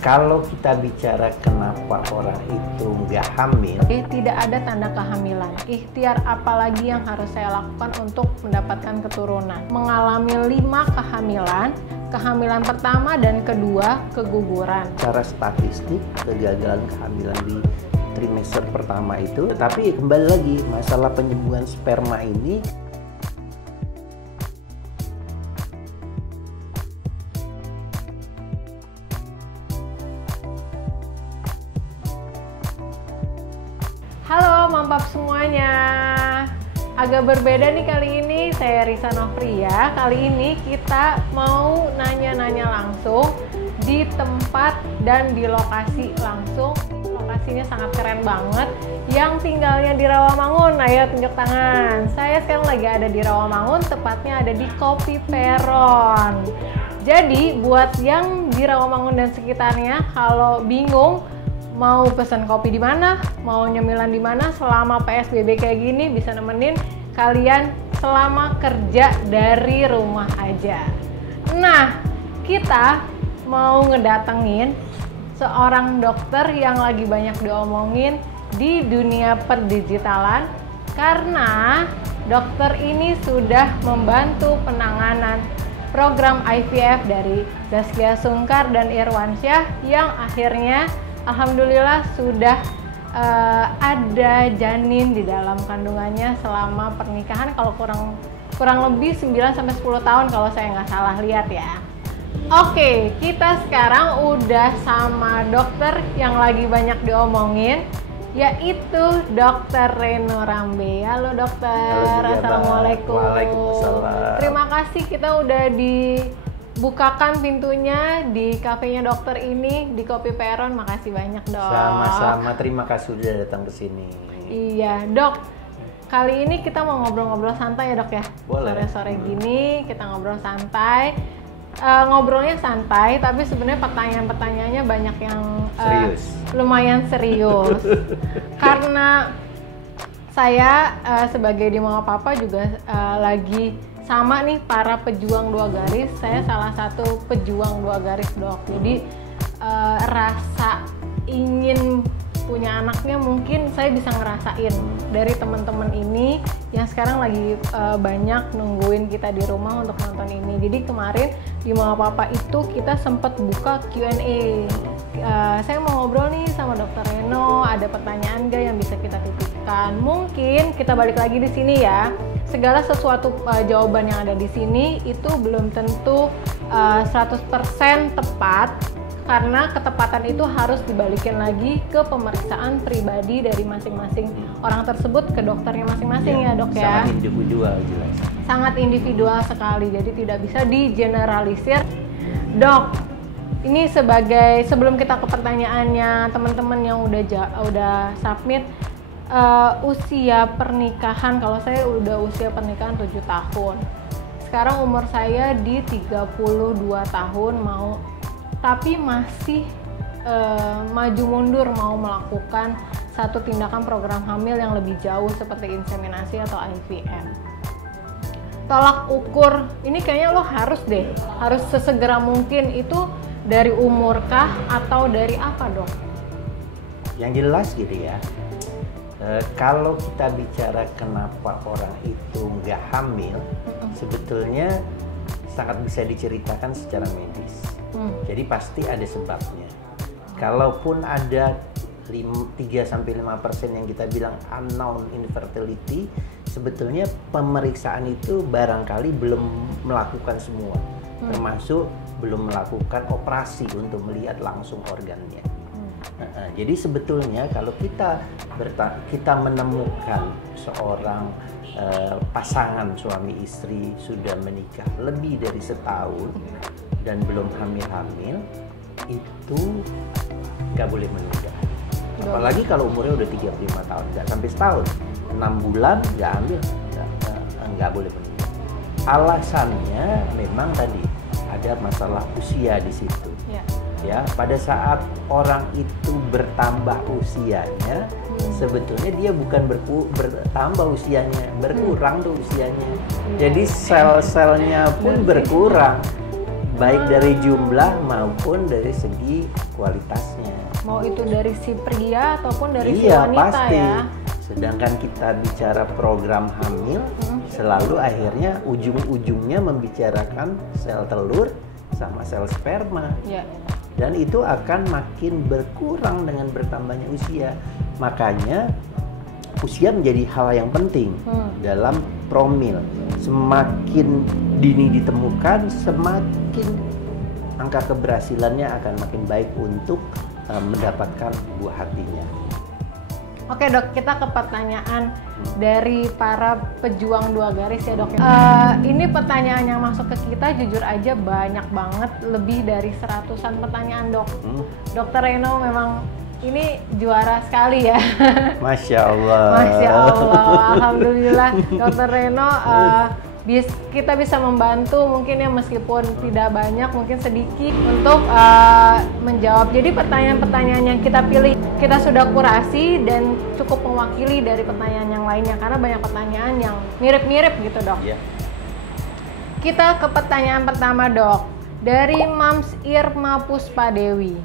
Kalau kita bicara kenapa orang itu nggak hamil, Tidak ada tanda kehamilan. Ikhtiar apa lagi yang harus saya lakukan untuk mendapatkan keturunan? Mengalami 5 kehamilan, kehamilan pertama dan kedua keguguran. secara statistik kegagalan kehamilan di trimester pertama itu, tetapi kembali lagi masalah penyembuhan sperma ini Halo Mampap semuanya. Agak berbeda nih kali ini, saya Risa Novria. Kali ini kita mau nanya-nanya langsung di tempat dan di lokasi langsung. Lokasinya sangat keren banget. Yang tinggalnya di Rawamangun, ayo tunjuk tangan. Saya sekarang lagi ada di Rawamangun, tepatnya ada di Kopi Peron. Jadi buat yang di Rawamangun dan sekitarnya, kalau bingung mau pesan kopi di mana, mau nyemilan di mana selama PSBB kayak gini, bisa nemenin kalian selama kerja dari rumah aja. Nah, kita mau ngedatengin seorang dokter yang lagi banyak diomongin di dunia perdigitalan karena dokter ini sudah membantu penanganan program IVF dari Zaskia Sungkar dan Irwansyah yang akhirnya alhamdulillah sudah ada janin di dalam kandungannya selama pernikahan, kalau kurang lebih 9-10 tahun kalau saya nggak salah lihat ya. Oke, kita sekarang udah sama dokter yang lagi banyak diomongin, yaitu Dokter Reno Rambe. Halo dokter. Halo juga, Assalamualaikum. Waalaikumsalam. Terima kasih, kita udah dibukakan pintunya di kafenya dokter ini di Kopi Peron. Makasih banyak dok. sama-sama, terima kasih sudah datang ke sini. Iya dok, kali ini kita mau ngobrol-ngobrol santai ya dok ya. Boleh. Sore-sore gini kita ngobrol santai. Ngobrolnya santai, tapi sebenarnya pertanyaan-pertanyaannya banyak yang Serius. lumayan serius. Karena saya sebagai di Mama Papa juga lagi sama nih para pejuang 2 garis. Saya salah satu pejuang 2 garis dok. Jadi rasa ingin punya anaknya mungkin saya bisa ngerasain dari teman-teman ini yang sekarang lagi banyak nungguin kita di rumah untuk nonton ini. Jadi kemarin di Mama Papa itu kita sempat buka Q&A. Saya mau ngobrol nih sama Dokter Reno, ada pertanyaan gak yang bisa kita titipkan? Mungkin kita balik lagi di sini ya. Segala sesuatu jawaban yang ada di sini itu belum tentu 100% tepat, karena ketepatan itu harus dibalikin lagi ke pemeriksaan pribadi dari masing-masing orang tersebut ke dokternya masing-masing ya dok ya. Sangat individual jelas. Sangat individual sekali, jadi tidak bisa digeneralisir. Dok, ini sebelum kita ke pertanyaannya teman-teman yang udah submit, usia pernikahan, kalau saya udah usia pernikahan 7 tahun. Sekarang umur saya di 32 tahun tapi masih maju mundur mau melakukan satu tindakan program hamil yang lebih jauh seperti inseminasi atau IVF. Tolak ukur ini kayaknya lo harus sesegera mungkin. Itu dari umur kah atau dari apa dok? Yang jelas gitu ya, kalau kita bicara kenapa orang itu nggak hamil, sebetulnya sangat bisa diceritakan secara medis. Jadi pasti ada sebabnya. Kalaupun ada 3-5% yang kita bilang unknown infertility, sebetulnya pemeriksaan itu barangkali belum melakukan semua, termasuk belum melakukan operasi untuk melihat langsung organnya. Jadi sebetulnya kalau kita menemukan seorang pasangan suami istri sudah menikah lebih dari setahun dan belum hamil-hamil, itu nggak boleh menunda. Apalagi kalau umurnya udah 35 tahun, nggak sampai setahun, 6 bulan nggak hamil, nggak boleh menunda. Alasannya memang tadi ada masalah usia di situ. Ya, pada saat orang itu bertambah usianya, sebetulnya dia bukan bertambah usianya, berkurang tuh usianya. Jadi sel-selnya pun berkurang. baik dari jumlah maupun dari segi kualitasnya. Mau itu dari si pria ataupun dari si Iya, wanita pasti. ya. Sedangkan kita bicara program hamil, selalu akhirnya ujung-ujungnya membicarakan sel telur sama sel sperma. Ya. Dan itu akan makin berkurang dengan bertambahnya usia. Makanya usia menjadi hal yang penting dalam promil. Semakin dini ditemukan, semakin angka keberhasilannya akan makin baik untuk mendapatkan buah hatinya. Oke dok, kita ke pertanyaan dari para pejuang 2 garis ya dok. Ini pertanyaan yang masuk ke kita jujur aja banyak banget, lebih dari 100-an pertanyaan dok. Dokter Reno memang ini juara sekali ya. Masya Allah. Masya Allah, alhamdulillah Dokter Reno kita bisa membantu mungkin ya meskipun tidak banyak, mungkin sedikit untuk menjawab. Jadi pertanyaan-pertanyaan yang kita pilih kita sudah kurasi dan cukup mewakili dari pertanyaan yang lainnya karena banyak pertanyaan yang mirip-mirip gitu dok. Yeah. Kita ke pertanyaan pertama dok, dari Mams Irma Puspadewi.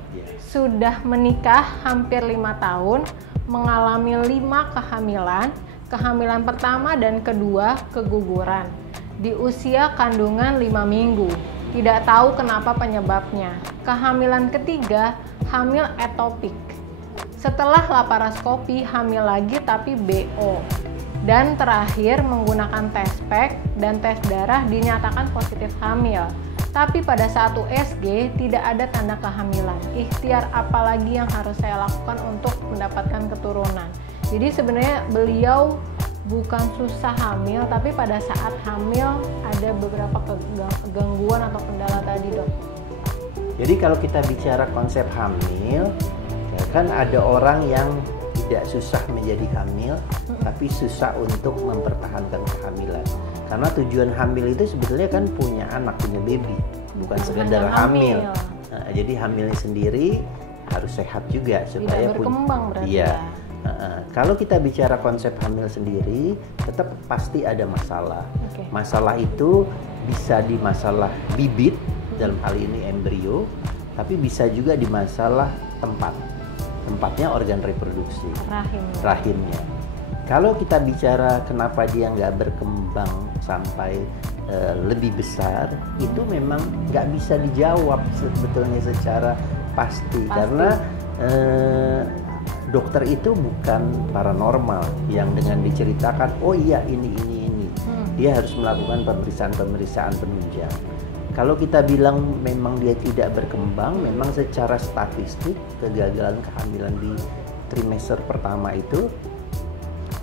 Sudah menikah hampir 5 tahun, mengalami 5 kehamilan, kehamilan pertama dan kedua keguguran. Di usia kandungan 5 minggu, tidak tahu kenapa penyebabnya. Kehamilan ketiga, hamil etopik. Setelah laparoskopi, hamil lagi tapi BO. Dan terakhir menggunakan tes pack dan tes darah dinyatakan positif hamil. Tapi pada saat USG tidak ada tanda kehamilan. Ikhtiar apa lagi yang harus saya lakukan untuk mendapatkan keturunan? Jadi sebenarnya beliau bukan susah hamil, tapi pada saat hamil ada beberapa gangguan atau kendala tadi dok. Jadi kalau kita bicara konsep hamil, ya kan ada orang yang tidak susah menjadi hamil, tapi susah untuk mempertahankan kehamilan. Karena tujuan hamil itu sebetulnya kan punya anak, punya baby, bukan sekedar hamil. Nah, jadi hamilnya sendiri harus sehat juga supaya tidak berkembang berarti iya. ya. Kalau kita bicara konsep hamil sendiri, tetap pasti ada masalah. Masalah itu bisa di masalah bibit, dalam hal ini embrio, tapi bisa juga di masalah tempatnya organ reproduksi, rahimnya. Kalau kita bicara kenapa dia nggak berkembang sampai lebih besar, itu memang nggak bisa dijawab sebetulnya secara pasti. Karena dokter itu bukan paranormal yang dengan diceritakan, oh iya ini. Dia harus melakukan pemeriksaan penunjang. Kalau kita bilang memang dia tidak berkembang, memang secara statistik kegagalan kehamilan di trimester pertama itu,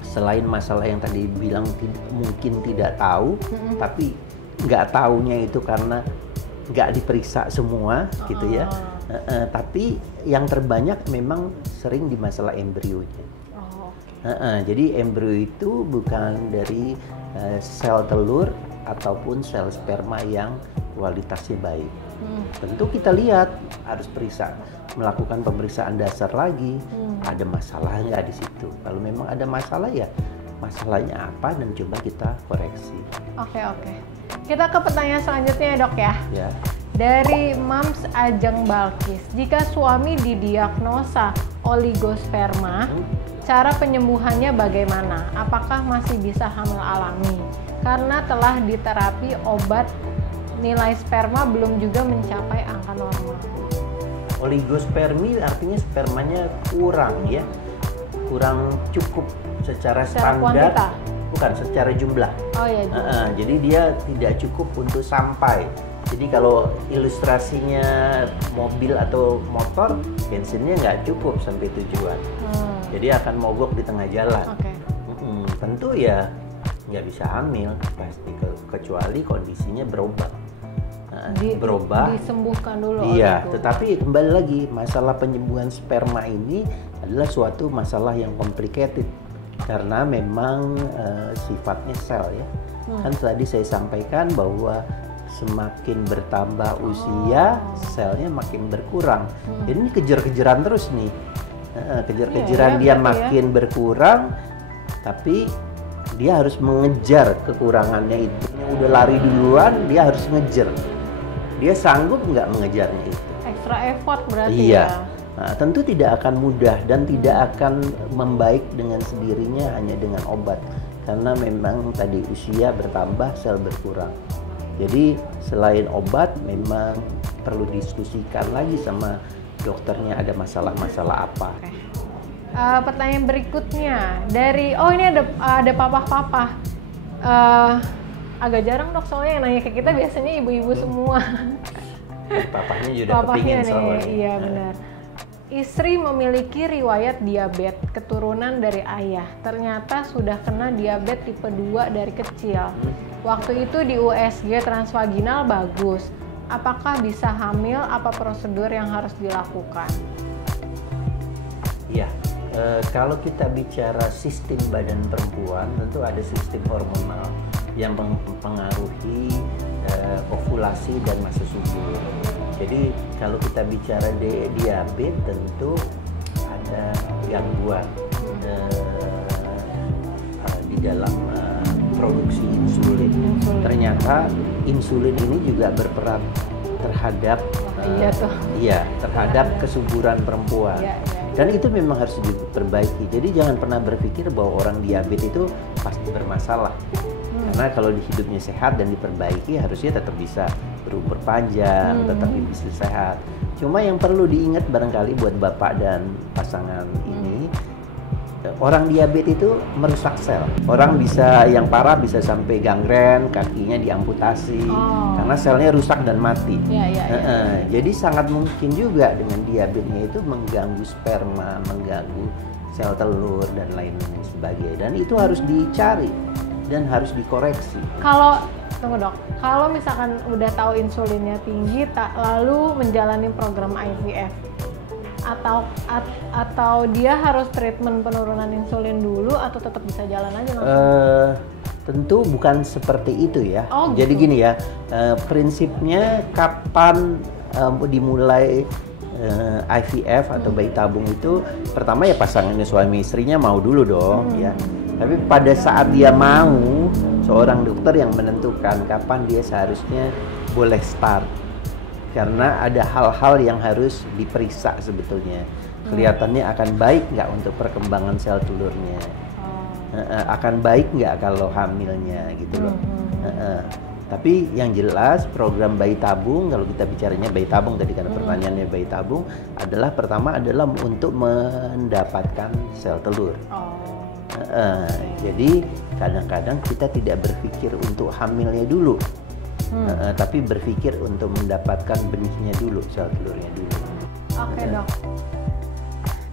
selain masalah yang tadi bilang mungkin tidak tahu, tapi nggak taunya itu karena nggak diperiksa semua gitu ya. Tapi yang terbanyak memang sering di masalah embrionya. Jadi embrio itu bukan dari sel telur ataupun sel sperma yang kualitasnya baik. Tentu kita lihat, harus melakukan pemeriksaan dasar lagi. Ada masalah nggak di situ? Kalau memang ada masalah ya masalahnya apa dan coba kita koreksi. Oke. Kita ke pertanyaan selanjutnya ya dok ya. Dari Mams Ajeng Balkis, jika suami didiagnosa oligosperma, cara penyembuhannya bagaimana? Apakah masih bisa hamil alami? Karena telah diterapi obat, nilai sperma belum juga mencapai angka normal. Oligospermi artinya spermanya kurang ya, kurang cukup secara standar, kuantita? Bukan secara jumlah. Oh ya. Jadi dia tidak cukup untuk sampai. Jadi kalau ilustrasinya mobil atau motor, bensinnya nggak cukup sampai tujuan. Jadi akan mogok di tengah jalan. Tentu ya nggak bisa hamil pasti, kecuali kondisinya berubah. Disembuhkan dulu. Iya, tetapi kembali lagi masalah penyembuhan sperma ini adalah suatu masalah yang complicated karena memang sifatnya sel ya. Kan tadi saya sampaikan bahwa semakin bertambah usia, selnya makin berkurang. Jadi ini kejar-kejaran terus nih. Kejar-kejaran dia makin berkurang, tapi dia harus mengejar kekurangannya itu. Yang udah lari duluan, dia harus ngejar. dia sanggup nggak mengejarnya itu? Extra effort berarti Iya. ya. Nah, tentu tidak akan mudah dan tidak akan membaik dengan sendirinya hanya dengan obat, karena memang tadi usia bertambah, sel berkurang. Jadi selain obat memang perlu diskusikan lagi sama dokternya ada masalah-masalah apa. Oke. Pertanyaan berikutnya dari ini ada papa-papa. Agak jarang dok, soalnya yang nanya ke kita biasanya ibu-ibu semua. Papahnya juga kepingin soalnya. Iya benar. Istri memiliki riwayat diabetes keturunan dari ayah. Ternyata sudah kena diabetes tipe 2 dari kecil. Waktu itu di USG transvaginal bagus. Apakah bisa hamil? Apa prosedur yang harus dilakukan? Iya, kalau kita bicara sistem badan perempuan, tentu ada sistem hormonal yang mempengaruhi ovulasi dan masa subur. Jadi kalau kita bicara diabetes, tentu ada gangguan di dalam produksi insulin. Ternyata insulin ini juga berperan terhadap terhadap kesuburan perempuan. Dan itu memang harus diperbaiki. Jadi jangan pernah berpikir bahwa orang diabetes itu pasti bermasalah. Karena kalau hidupnya sehat dan diperbaiki, harusnya tetap bisa berumur panjang, tetap bisa sehat. Cuma yang perlu diingat barangkali buat bapak dan pasangan ini, orang diabetes itu merusak sel. Orang bisa yang parah bisa sampai gangren, kakinya diamputasi karena selnya rusak dan mati. Jadi sangat mungkin juga dengan diabetesnya itu mengganggu sperma, mengganggu sel telur dan lain sebagainya. Dan itu harus dicari dan harus dikoreksi. Tunggu dok, kalau misalkan udah tahu insulinnya tinggi, lalu menjalani program IVF, atau dia harus treatment penurunan insulin dulu atau tetap bisa jalan aja langsung? Tentu bukan seperti itu ya. Gitu. Jadi gini ya, prinsipnya kapan dimulai IVF atau bayi tabung itu, pertama ya pasangannya suami istrinya mau dulu dong ya. Tapi pada saat dia mau, seorang dokter yang menentukan kapan dia seharusnya boleh start. Karena ada hal-hal yang harus diperiksa sebetulnya. Kelihatannya akan baik nggak untuk perkembangan sel telurnya. Akan baik nggak kalau hamilnya gitu loh. Tapi yang jelas program bayi tabung, kalau kita bicaranya bayi tabung tadi karena pertanyaannya bayi tabung, adalah pertama adalah untuk mendapatkan sel telur. Jadi kadang-kadang kita tidak berpikir untuk hamilnya dulu, tapi berpikir untuk mendapatkan benihnya dulu, sel telurnya dulu. Oke dok,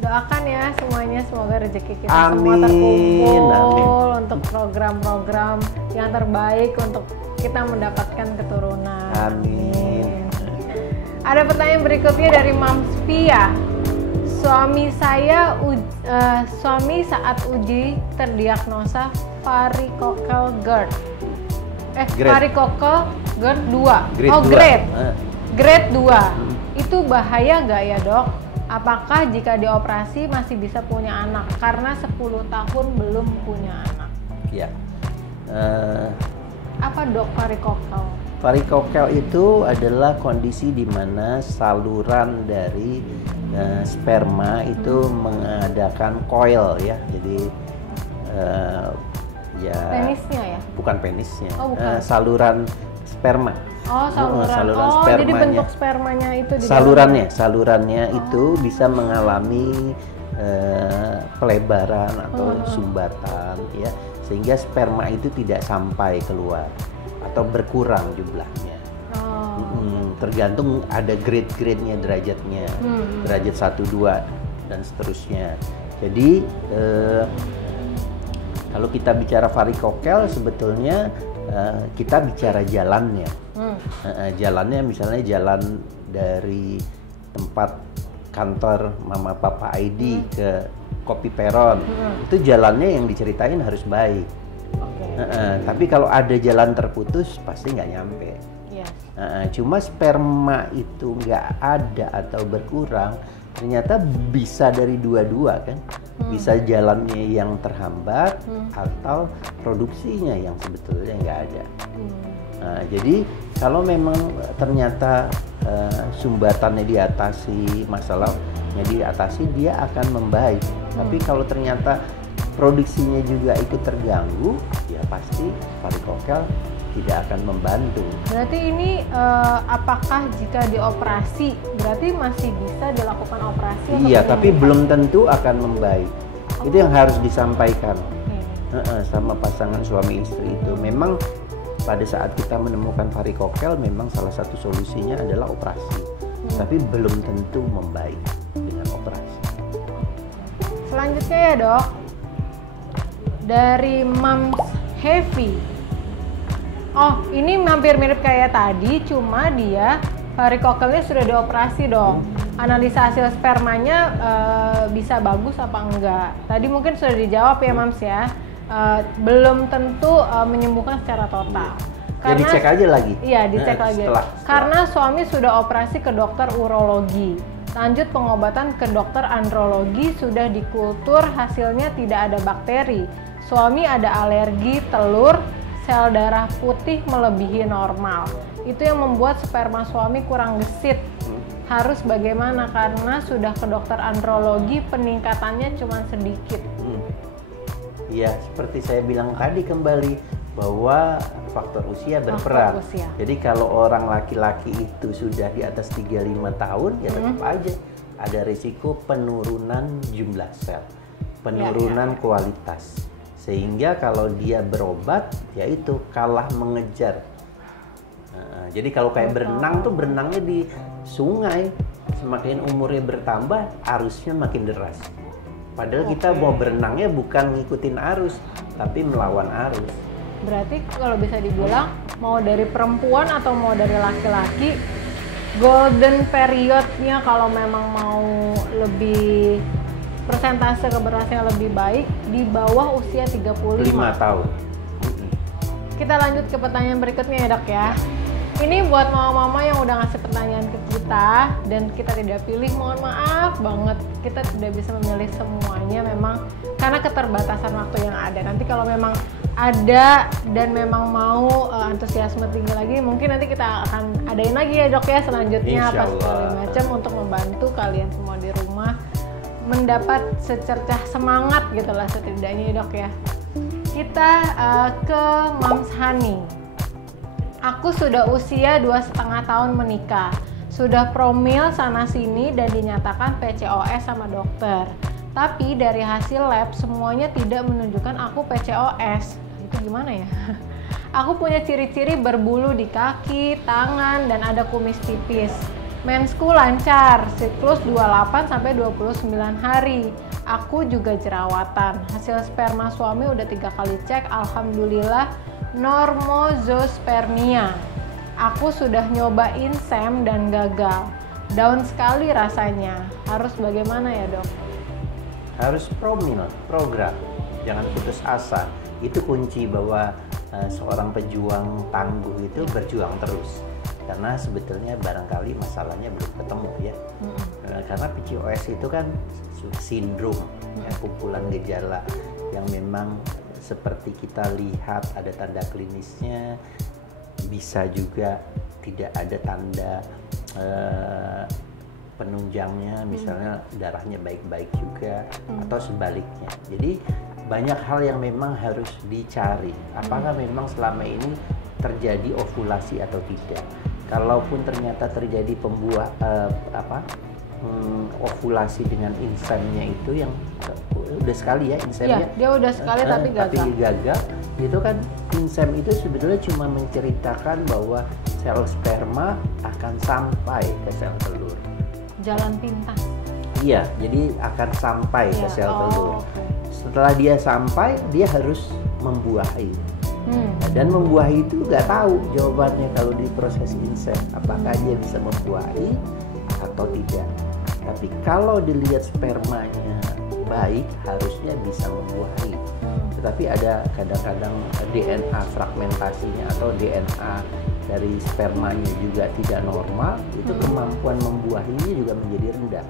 doakan ya semuanya, semoga rezeki kita Amin. semua terkumpul Amin. untuk program-program yang terbaik untuk kita mendapatkan keturunan. Amin. Ada pertanyaan berikutnya dari Mams Pia. Suami saat uji terdiagnosa varicocele GERD. Varicocele GERD 2. Grade 2. Itu bahaya nggak ya dok? Apakah jika dioperasi masih bisa punya anak? Karena 10 tahun belum punya anak. Ya. Apa dok varicocele? Varicocele itu adalah kondisi di mana saluran dari sperma itu mengadakan coil ya. Jadi penisnya ya? Bukan penisnya. Bukan. Saluran sperma. Saluran spermanya. Jadi bentuk spermanya itu di salurannya itu bisa mengalami pelebaran atau sumbatan ya, sehingga sperma itu tidak sampai keluar atau berkurang jumlahnya. Tergantung ada grade-grade-nya, derajatnya, derajat 1, 2 dan seterusnya. Jadi kalau kita bicara varicocele sebetulnya kita bicara jalannya. Jalannya misalnya jalan dari tempat kantor Mama Papa ID ke Kopi Peron, itu jalannya yang diceritain harus baik. Tapi kalau ada jalan terputus pasti nggak nyampe. Cuma sperma itu nggak ada atau berkurang, ternyata bisa dari dua-dua kan. Bisa jalannya yang terhambat atau produksinya yang sebetulnya nggak ada. Nah, jadi kalau memang ternyata sumbatannya diatasi, masalahnya diatasi, dia akan membaik. Tapi kalau ternyata produksinya juga ikut terganggu, ya pasti varikokel tidak akan membantu. Berarti ini apakah jika dioperasi, berarti masih bisa dilakukan operasi? Iya, tapi belum tentu akan membaik. Itu yang harus disampaikan sama pasangan suami istri itu. Memang pada saat kita menemukan varikokel, memang salah satu solusinya adalah operasi. Tapi belum tentu membaik dengan operasi. Selanjutnya ya dok, dari Moms Heavy. Oh, ini hampir mirip kayak tadi, cuma dia varikokelnya sudah dioperasi dong. Analisa hasil spermanya bisa bagus apa enggak? Tadi mungkin sudah dijawab ya Mams ya. Belum tentu menyembuhkan secara total. Ya dicek aja lagi. Iya, dicek lagi. Setelah. Karena suami sudah operasi ke dokter urologi. Lanjut pengobatan ke dokter andrologi, sudah dikultur, hasilnya tidak ada bakteri. Suami ada alergi telur, sel darah putih melebihi normal. Itu yang membuat sperma suami kurang gesit. Harus bagaimana? Karena sudah ke dokter andrologi, peningkatannya cuma sedikit. Ya, seperti saya bilang tadi kembali bahwa faktor usia berperan. Faktor usia. Jadi kalau orang laki-laki itu sudah di atas 35 tahun, ya tetap aja ada risiko penurunan jumlah sel, penurunan kualitas. Sehingga kalau dia berobat, yaitu kalah mengejar. Jadi kalau kayak berenang tuh berenangnya di sungai, semakin umurnya bertambah, arusnya makin deras. Padahal kita mau berenangnya bukan ngikutin arus, tapi melawan arus. Berarti kalau bisa dibilang, mau dari perempuan atau mau dari laki-laki, golden periodnya kalau memang mau lebih persentase keberhasilan lebih baik di bawah usia 35 tahun. Kita lanjut ke pertanyaan berikutnya ya dok ya. Ini buat mama-mama yang udah ngasih pertanyaan ke kita dan kita tidak pilih, mohon maaf banget, kita tidak bisa memilih semuanya memang karena keterbatasan waktu yang ada. Nanti kalau memang ada dan memang mau antusiasme tinggi lagi, mungkin nanti kita akan adain lagi ya dok ya selanjutnya apa segala macam untuk membantu kalian semua di rumah mendapat secercah semangat gitu lah setidaknya ya dok ya. Kita ke Moms Hani. Aku sudah usia 2,5 tahun menikah, sudah promil sana sini dan dinyatakan PCOS sama dokter. Tapi dari hasil lab semuanya tidak menunjukkan aku PCOS. Itu gimana ya? Aku punya ciri-ciri berbulu di kaki, tangan, dan ada kumis tipis. Mensku lancar, siklus 28 sampai 29 hari. Aku juga jerawatan. Hasil sperma suami udah 3 kali cek, alhamdulillah normozospermia. Aku sudah nyobain SEM dan gagal. Down sekali rasanya. Harus bagaimana ya dok? Harus program. Jangan putus asa. Itu kunci bahwa seorang pejuang tangguh itu berjuang terus. Karena sebetulnya barangkali masalahnya belum ketemu ya. Karena PCOS itu kan sindrom, kumpulan gejala yang memang seperti kita lihat ada tanda klinisnya, bisa juga tidak ada tanda penunjangnya, misalnya darahnya baik-baik juga atau sebaliknya. Jadi banyak hal yang memang harus dicari. Apakah memang selama ini terjadi ovulasi atau tidak? Kalaupun ternyata terjadi ovulasi dengan insemnya itu yang udah sekali ya insemnya. Iya, dia udah sekali tapi gagal. Itu kan insem itu sebetulnya cuma menceritakan bahwa sel sperma akan sampai ke sel telur. Jalan pintas. Iya, jadi akan sampai ke sel telur. Setelah dia sampai, dia harus membuahi. Dan membuahi itu nggak tahu jawabannya kalau di proses insem, apakah dia bisa membuahi atau tidak. Tapi kalau dilihat spermanya baik, harusnya bisa membuahi. Tetapi ada kadang-kadang DNA fragmentasinya atau DNA dari spermanya juga tidak normal, itu kemampuan membuahinya juga menjadi rendah.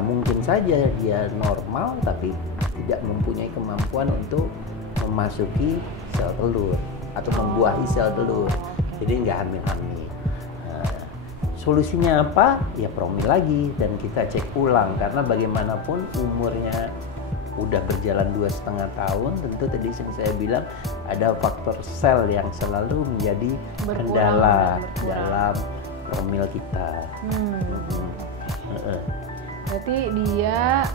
Mungkin saja dia normal tapi tidak mempunyai kemampuan untuk memasuki sel telur. atau membuahi sel telur. Jadi nggak hamil-hamil. Solusinya apa? Ya promil lagi dan kita cek ulang karena bagaimanapun umurnya udah berjalan 2,5 tahun, tentu tadi yang saya bilang ada faktor sel yang selalu menjadi kendala dalam promil kita. Berarti dia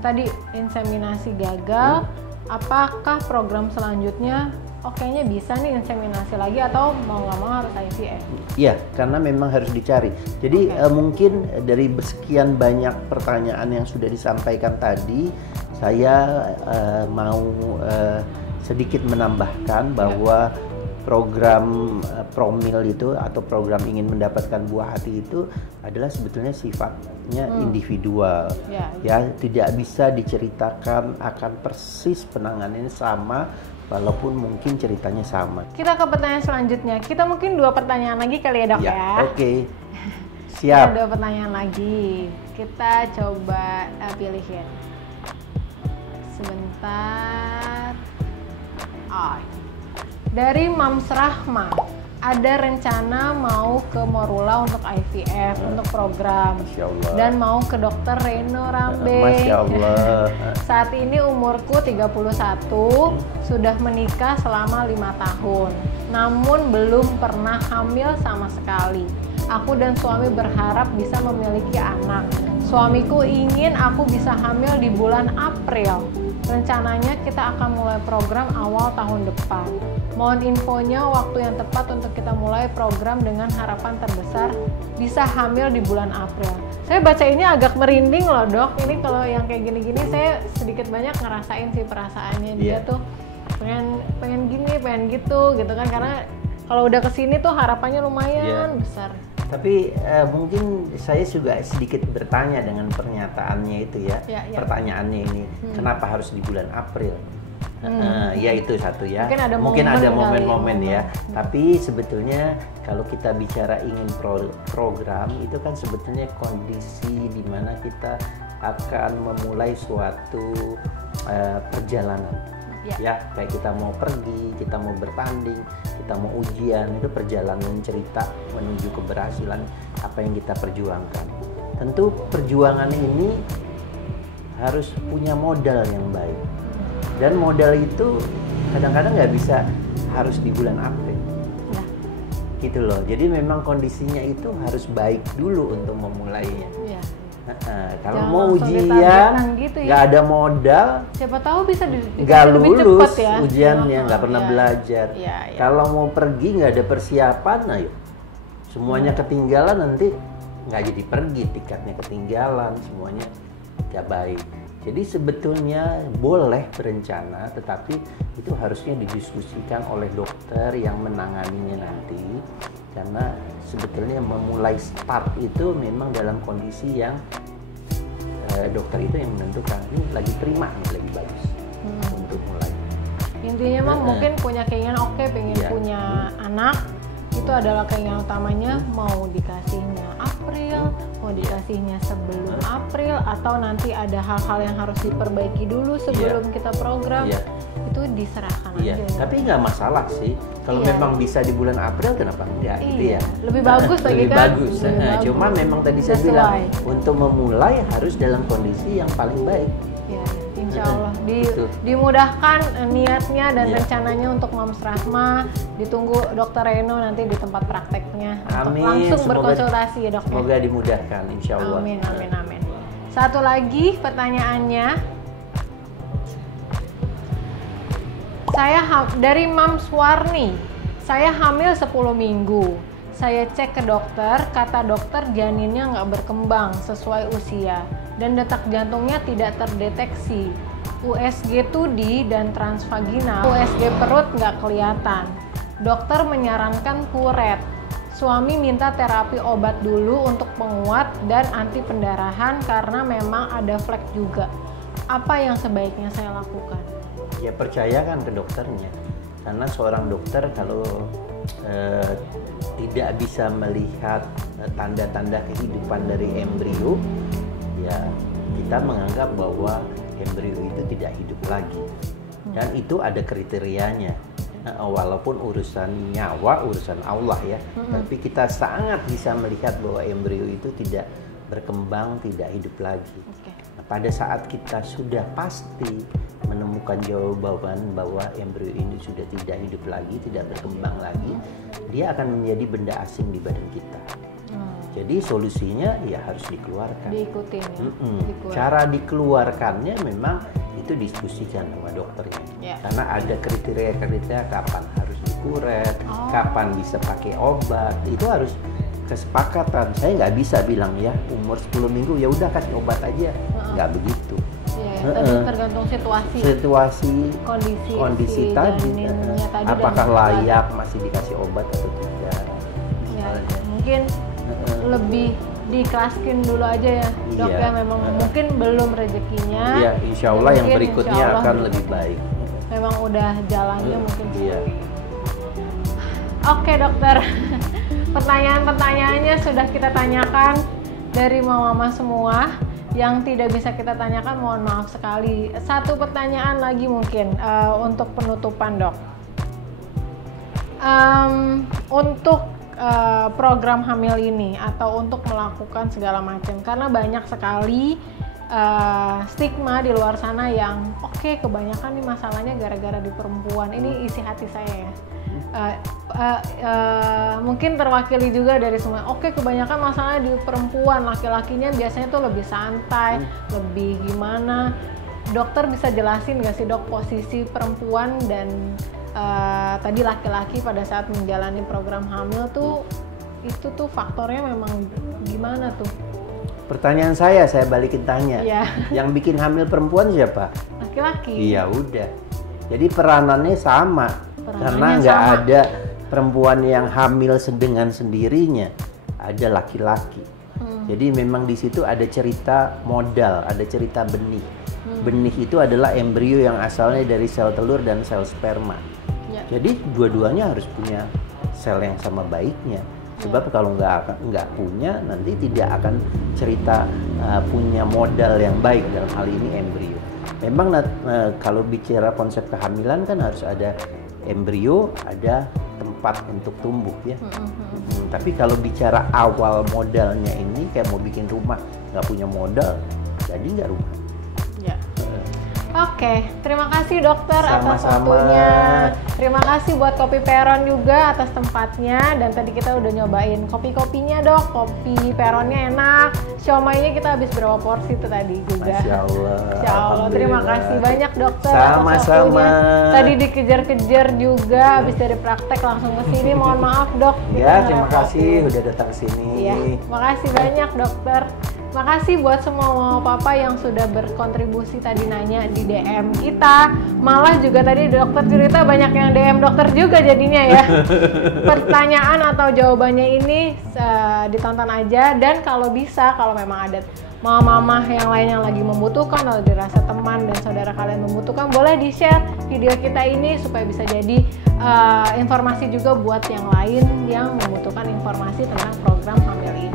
tadi inseminasi gagal, apakah program selanjutnya kayaknya bisa nih inseminasi lagi atau mau nggak mau harus IVF? Iya, karena memang harus dicari. Jadi mungkin dari sekian banyak pertanyaan yang sudah disampaikan tadi, saya mau sedikit menambahkan bahwa program promil itu atau program ingin mendapatkan buah hati itu adalah sebetulnya sifatnya individual. Ya, tidak bisa diceritakan akan persis penanganannya sama walaupun mungkin ceritanya sama. Kita ke pertanyaan selanjutnya. Kita mungkin 2 pertanyaan lagi kali ya dok ya. Oke. Siap. 2 pertanyaan lagi. Kita coba pilihin. Sebentar. Dari Mams Rahma, ada rencana mau ke Morula untuk IVF, untuk program. Masya Allah. Dan mau ke dokter Reno Rambe. Masya Allah. Saat ini umurku 31, sudah menikah selama 5 tahun. Namun belum pernah hamil sama sekali. Aku dan suami berharap bisa memiliki anak. Suamiku ingin aku bisa hamil di bulan April. Rencananya kita akan mulai program awal tahun depan. Mohon infonya waktu yang tepat untuk kita mulai program dengan harapan terbesar bisa hamil di bulan April. Saya baca ini agak merinding loh dok. Ini kalau yang kayak gini-gini saya sedikit banyak ngerasain sih perasaannya dia tuh pengen gini, pengen gitu kan, karena kalau udah kesini tuh harapannya lumayan besar. Tapi mungkin saya juga sedikit bertanya dengan pernyataannya itu ya. Pertanyaannya ini, kenapa harus di bulan April? Ya itu satu ya. Mungkin ada momen-momen ya. Tapi sebetulnya kalau kita bicara ingin program itu kan sebetulnya kondisi di mana kita akan memulai suatu perjalanan. Ya, kayak kita mau pergi, kita mau bertanding, kita mau ujian, itu perjalanan cerita menuju keberhasilan apa yang kita perjuangkan. Tentu perjuangan ini harus punya modal yang baik. Dan modal itu kadang-kadang nggak bisa harus di bulan April. Gitu loh. Jadi memang kondisinya itu harus baik dulu untuk memulainya. Kalau mau ujian gitu nggak ada modal, siapa tahu bisa nggak lulus ya. ujiannya, nggak pernah belajar. Kalau mau pergi nggak ada persiapan, ayo semuanya ketinggalan, nanti nggak jadi pergi, tiketnya ketinggalan, semuanya nggak baik. Jadi sebetulnya boleh berencana, tetapi itu harusnya didiskusikan oleh dokter yang menanganinya nanti. Karena sebetulnya memulai start itu memang dalam kondisi yang dokter itu yang menentukan ini lagi prima, ini lagi bagus untuk mulai. Intinya mah mungkin punya keinginan pengen punya anak, itu adalah keinginan utamanya. Mau dikasihnya April, mau dikasihnya sebelum April, atau nanti ada hal-hal yang harus diperbaiki dulu sebelum kita program. Itu diserahkan aja. Tapi nggak masalah sih. Kalau memang bisa di bulan April, kenapa enggak gitu ya? Lebih bagus lagi lebih kan? Bagus. Cuma memang tadi saya bilang untuk memulai harus dalam kondisi yang paling baik. Insya Allah dimudahkan niatnya dan rencananya untuk Mams Rahma. Ditunggu Dokter Reno nanti di tempat prakteknya. Amin. Langsung berkonsultasi ya dok. Semoga dimudahkan, insya Allah. Amin. Satu lagi pertanyaannya. Dari Mams Warni, saya hamil 10 minggu. Saya cek ke dokter, kata dokter janinnya nggak berkembang sesuai usia dan detak jantungnya tidak terdeteksi. USG 2D dan transvaginal, USG perut nggak kelihatan. Dokter menyarankan kuret. Suami minta terapi obat dulu untuk penguat dan anti pendarahan karena memang ada flek juga. Apa yang sebaiknya saya lakukan? Ya percayakan ke dokternya, karena seorang dokter kalau tidak bisa melihat tanda-tanda kehidupan dari embrio, ya kita menganggap bahwa embrio itu tidak hidup lagi, dan itu ada kriterianya. Walaupun urusan nyawa, urusan Allah ya, tapi kita sangat bisa melihat bahwa embrio itu tidak berkembang, tidak hidup lagi. Nah, pada saat kita sudah pasti menemukan jawaban bahwa embrio ini sudah tidak hidup lagi, tidak berkembang lagi, dia akan menjadi benda asing di badan kita. Jadi solusinya ya harus dikeluarkan. Diikutin ya. Dikeluarkan. Cara dikeluarkannya memang itu diskusikan sama dokternya. Karena ada kriteria-kriteria kapan harus dikuret, kapan bisa pakai obat. Itu harus kesepakatan. Saya nggak bisa bilang ya umur 10 minggu ya udah kasih obat aja. Nggak begitu. Tergantung situasi, kondisi tadi. Apakah layak masih dikasih obat atau tidak? Mungkin lebih dikelaskin dulu aja ya dok ya, memang mungkin belum rezekinya. Iya, insya Allah yang berikutnya akan lebih baik. Memang udah jalannya mungkin. Oke dokter, pertanyaan-pertanyaannya sudah kita tanyakan dari mama-mama semua. Yang tidak bisa kita tanyakan mohon maaf sekali. Satu pertanyaan lagi mungkin untuk penutupan dok. Untuk program hamil ini atau untuk melakukan segala macam, karena banyak sekali stigma di luar sana yang kebanyakan nih masalahnya gara-gara di perempuan. Ini isi hati saya ya. Mungkin terwakili juga dari semua. Kebanyakan masalahnya di perempuan, laki-lakinya biasanya tuh lebih santai, lebih gimana. Dokter bisa jelasin nggak sih dok posisi perempuan dan tadi laki-laki pada saat menjalani program hamil tuh itu tuh faktornya memang gimana tuh? Pertanyaan saya balikin tanya. Yang bikin hamil perempuan siapa? Laki-laki. Iya udah. Jadi peranannya sama. Karena nggak ada perempuan yang hamil dengan sendirinya, ada laki-laki. Jadi memang di situ ada cerita modal, ada cerita benih. Benih itu adalah embrio yang asalnya dari sel telur dan sel sperma. Jadi dua-duanya harus punya sel yang sama baiknya. Sebab kalau nggak punya, nanti tidak akan cerita punya modal yang baik, dalam hal ini embrio. Memang kalau bicara konsep kehamilan kan harus ada embrio, ada tempat untuk tumbuh ya. Tapi kalau bicara awal modalnya ini kayak mau bikin rumah nggak punya modal, jadi nggak rumah. Oke, terima kasih dokter atas waktunya. Terima kasih buat Kopi Peron juga atas tempatnya. Dan tadi kita udah nyobain kopi-kopinya dok. Kopi Peronnya enak. Siomainya kita habis berapa porsi itu tadi juga. Masya Allah. Masya Allah. Terima kasih banyak dokter. Sama-sama. Tadi dikejar-kejar juga. Habis dari praktek langsung ke sini. Mohon maaf dok. Ya, terima kasih udah datang ke sini. Iya, makasih banyak dokter. Makasih buat semua mama papa yang sudah berkontribusi tadi nanya di DM kita. Malah juga tadi dokter cerita banyak yang DM dokter juga jadinya ya. Pertanyaan atau jawabannya ini ditonton aja. Dan kalau bisa, kalau memang ada mama-mama yang lain yang lagi membutuhkan atau dirasa teman dan saudara kalian membutuhkan, boleh di-share video kita ini supaya bisa jadi informasi juga buat yang lain yang membutuhkan informasi tentang program hamil ini.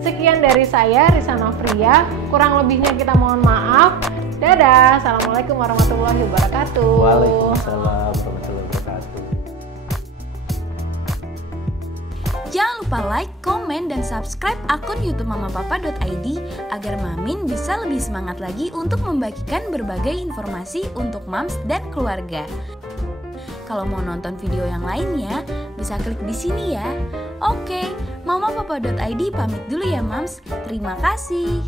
Sekian dari saya, Risa Novria. Kurang lebihnya kita mohon maaf. Dadah. Assalamualaikum warahmatullahi wabarakatuh. Waalaikumsalam warahmatullahi wabarakatuh. Jangan lupa like, komen, dan subscribe akun YouTube mamapapa.id agar Mamin bisa lebih semangat lagi untuk membagikan berbagai informasi untuk moms dan keluarga. Kalau mau nonton video yang lainnya, bisa klik di sini ya. Oke, mamapapa.id pamit dulu ya, Mams. Terima kasih.